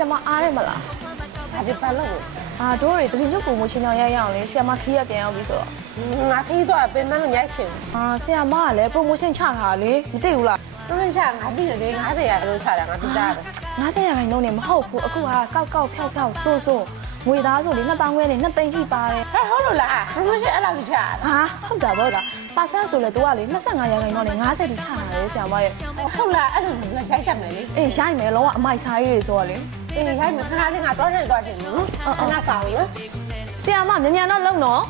ဆရာမအားတယ်မလား ဒါဒီပါလို့ အာတို့တွေတတိယပုံမချင်းအောင်ရရအောင်လေဆရာမခီးရပြန်အောင်ပြီဆိုတော့ ငါခီးတော့ပင်မလို့ရိုက်ချင် အာဆရာမကလည်း promotion ချတာလေမသိဘူးလား သူတို့ချငါပြီးတယ်လေ90ရာလို့ချတာငါပြီးသားတယ် 90ရာခိုင်နှုန်းနဲ့မဟုတ်ဘူးအခုကကောက်ကောက်ဖြောက်ဖြောက်ဆိုးဆိုးငွေသားဆိုလေ2000ခွဲနဲ့2သိန်းထိပါတယ် ဟဲ့ဟုတ်လို့လား promotion အဲ့လောက်ချတာ ဟာဟုတ်တာဗောလားပါဆန်ဆိုလေသူကလေ25ရာခိုင်နှုန်းနဲ့90ထိချတာလေဆရာမရဲ့ ဟုတ်လားအဲ့လိုမျိုးရိုက်ချက်မယ်လေ အေးရိုက်မယ်လုံးဝအမိုက်စားရေးတွေဆိုတော့လေ အေးရိုက်မယ်ခဏလေးငါတော့နေသွားချင်ဘူးခဏဆောင်ရော ဆရာမမြန်မြန်တော့လုံတော့ ဟ